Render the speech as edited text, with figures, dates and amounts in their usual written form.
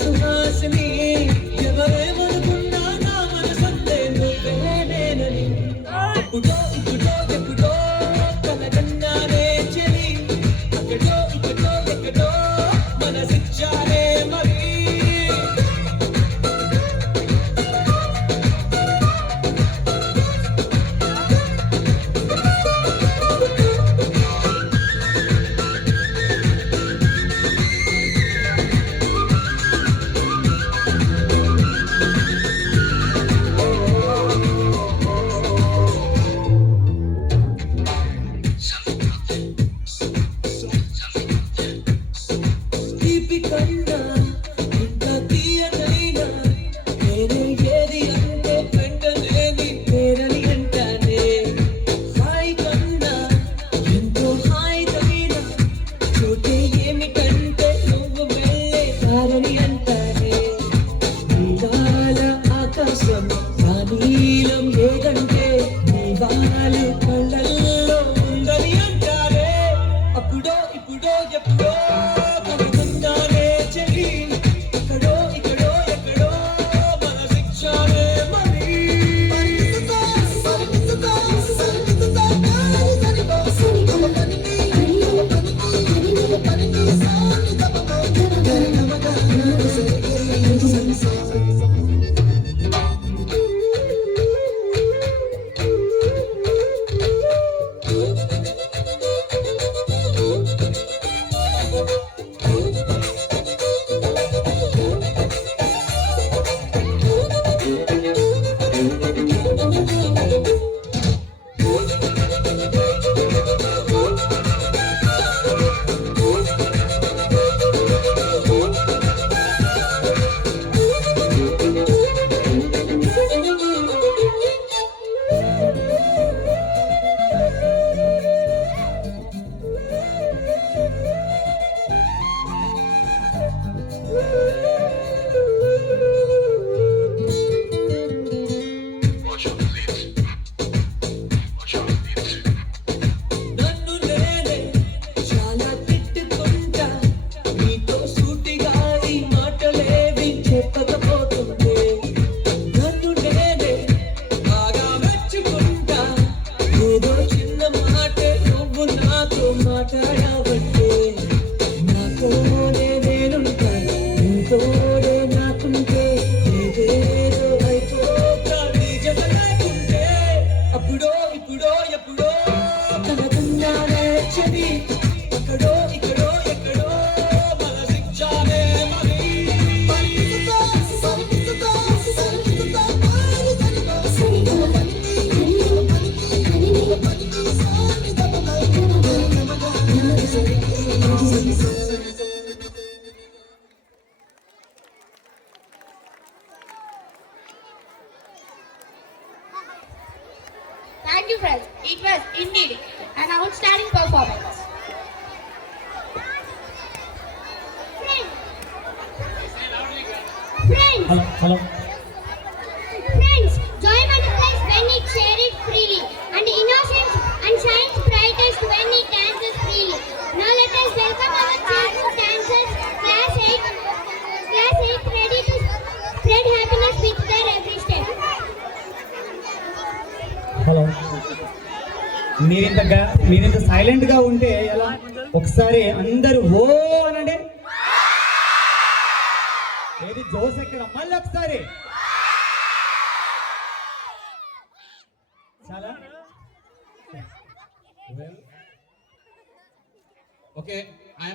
సుహాసిని ఎవరేమనుకున్నా నా మనసంతే నువ్వే నేనని అప్పుడో ఇప్పుడో ఎప్పుడో కలగన్నానే చెలి అక్కడో ఇక్కడో ఎక్కడో మనసిచ్చానే మరి Thank you, friends. It was indeed an outstanding performance. Hello. Friends, joy multiplies when it shares freely, and innocence and shines brightest when it dances freely. Now let us welcome our children dancers, class 8 ready to spread happiness with their every step. Hello, మీరింత silent గా ఉంటే ఎలా? ఒకసారి అందరూ ఓ అనండి. ఏది Jose ఎక్కడ? మళ్ళీ ఒకసారి. చాలా ఓకే.